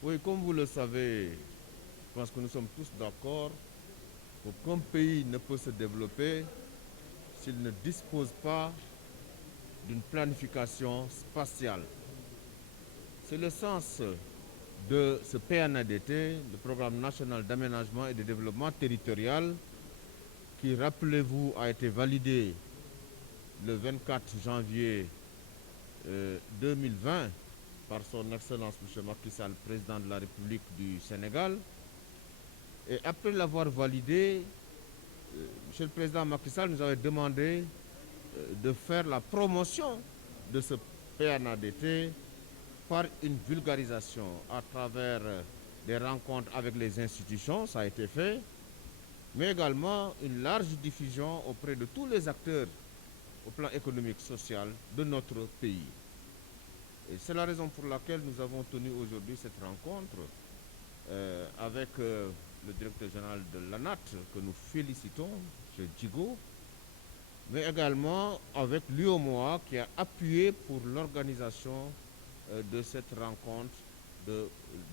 Oui, comme vous le savez, je pense que nous sommes tous d'accord qu'aucun pays ne peut se développer s'il ne dispose pas d'une planification spatiale. C'est le sens de ce PNADT, le Programme national d'aménagement et de développement territorial, qui, rappelez-vous, a été validé le 24 janvier 2020 par son Excellence M. Macky Sall, président de la République du Sénégal. Et après l'avoir validé, M. le Président Macky Sall nous avait demandé de faire la promotion de ce PNADT par une vulgarisation à travers des rencontres avec les institutions, ça a été fait, mais également une large diffusion auprès de tous les acteurs au plan économique, social de notre pays. Et c'est la raison pour laquelle nous avons tenu aujourd'hui cette rencontre avec le directeur général de l'ANAT, que nous félicitons, M. Djigo, mais également avec l'UOMOA qui a appuyé pour l'organisation de cette rencontre de,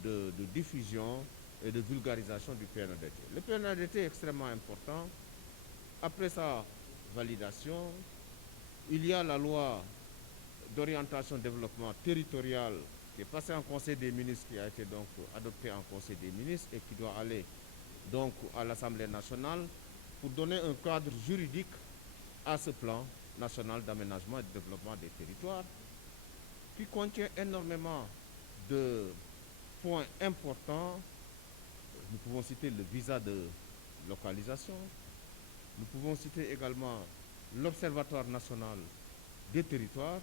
de diffusion et de vulgarisation du PNADT. Le PNADT est extrêmement important. Après sa validation, il y a la loi d'orientation et développement territorial qui est passée en Conseil des ministres, qui a été donc adoptée en Conseil des ministres et qui doit aller donc à l'Assemblée nationale pour donner un cadre juridique à ce plan national d'aménagement et de développement des territoires qui contient énormément de points importants. Nous pouvons citer le visa de localisation, nous pouvons citer également l'Observatoire national des territoires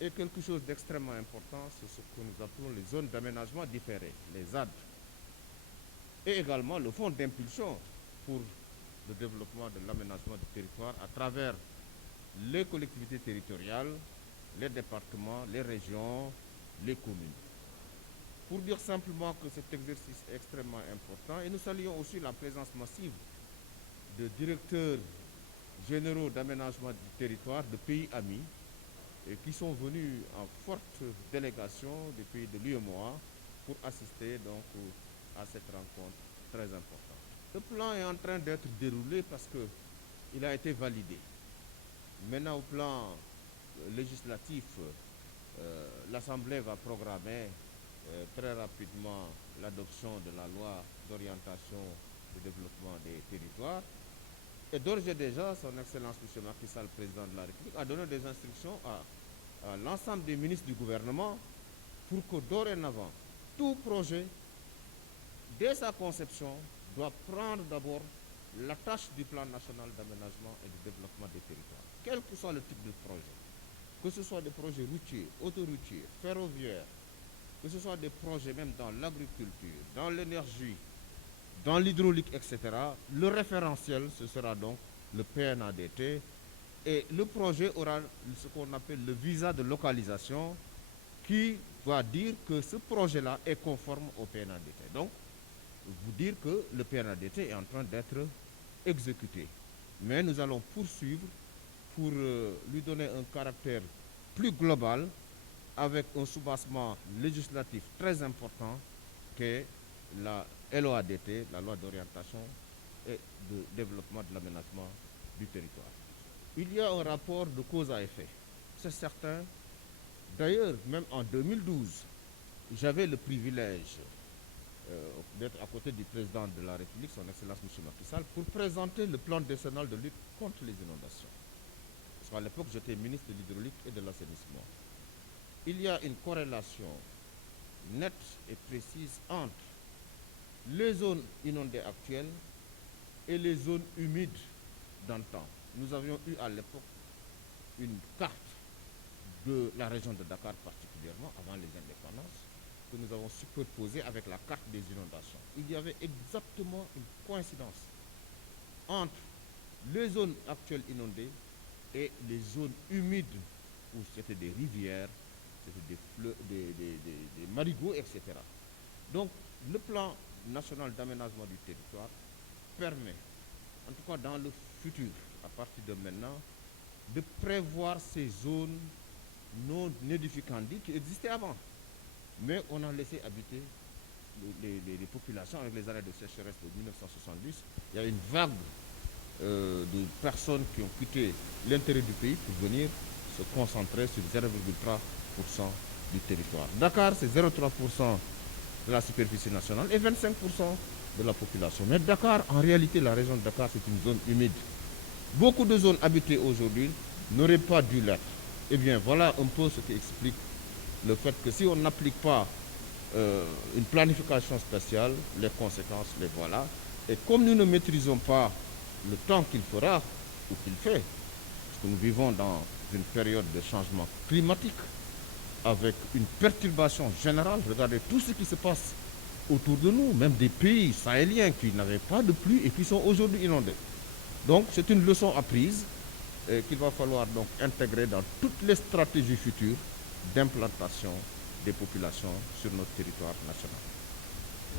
et quelque chose d'extrêmement important, c'est ce que nous appelons les zones d'aménagement différées, les ZAD, et également le fonds d'impulsion pour le développement de l'aménagement du territoire à travers les collectivités territoriales, les départements, les régions, les communes. Pour dire simplement que cet exercice est extrêmement important, et nous saluons aussi la présence massive de directeurs généraux d'aménagement du territoire de pays amis et qui sont venus en forte délégation des pays de l'UEMOA pour assister donc à cette rencontre très importante. Le plan est en train d'être déroulé parce qu'il a été validé. Maintenant, au plan législatif, l'Assemblée va programmer très rapidement l'adoption de la loi d'orientation et de développement des territoires. Et d'ores et déjà, son Excellence M. Macky Sall, président de la République, a donné des instructions à l'ensemble des ministres du gouvernement pour que dorénavant, tout projet, dès sa conception, doit prendre d'abord la tâche du plan national d'aménagement et de développement des territoires, quel que soit le type de projet, que ce soit des projets routiers, autoroutiers, ferroviaires, que ce soit des projets même dans l'agriculture, dans l'énergie, dans l'hydraulique, etc. Le référentiel, ce sera donc le PNADT et le projet aura ce qu'on appelle le visa de localisation qui va dire que ce projet-là est conforme au PNADT. Donc, vous dire que le PNADT est en train d'être exécuté. Mais nous allons poursuivre pour lui donner un caractère plus global avec un soubassement législatif très important qu'est la LOADT, la loi d'orientation et de développement de l'aménagement du territoire. Il y a un rapport de cause à effet, c'est certain. D'ailleurs, même en 2012, j'avais le privilège d'être à côté du président de la République, son Excellence M. Macky Sall, pour présenter le plan décennal de lutte contre les inondations. Parce qu'à l'époque, j'étais ministre de l'hydraulique et de l'assainissement. Il y a une corrélation nette et précise entre les zones inondées actuelles et les zones humides d'antan. Nous avions eu à l'époque une carte de la région de Dakar particulièrement, avant les indépendances, que nous avons superposée avec la carte des inondations. Il y avait exactement une coïncidence entre les zones actuelles inondées et les zones humides où c'était des rivières, c'était des marigots, etc. Donc, le plan national d'aménagement du territoire permet, en tout cas dans le futur, à partir de maintenant, de prévoir ces zones non édificantes qui existaient avant. mais on a laissé habiter les populations avec les années de sécheresse de 1970. Il y a une vague de personnes qui ont quitté l'intérieur du pays pour venir se concentrer sur 0,3% du territoire. Dakar, c'est 0,3% de la superficie nationale et 25% de la population. Mais Dakar, en réalité, la région de Dakar, c'est une zone humide. Beaucoup de zones habitées aujourd'hui n'auraient pas dû l'être. Eh bien, voilà un peu ce qui explique le fait que si on n'applique pas une planification spatiale, les conséquences, les voilà. Et comme nous ne maîtrisons pas le temps qu'il fera ou qu'il fait, parce que nous vivons dans une période de changement climatique, avec une perturbation générale, regardez tout ce qui se passe autour de nous, même des pays sahéliens qui n'avaient pas de pluie et qui sont aujourd'hui inondés. Donc c'est une leçon apprise qu'il va falloir donc intégrer dans toutes les stratégies futures d'implantation des populations sur notre territoire national.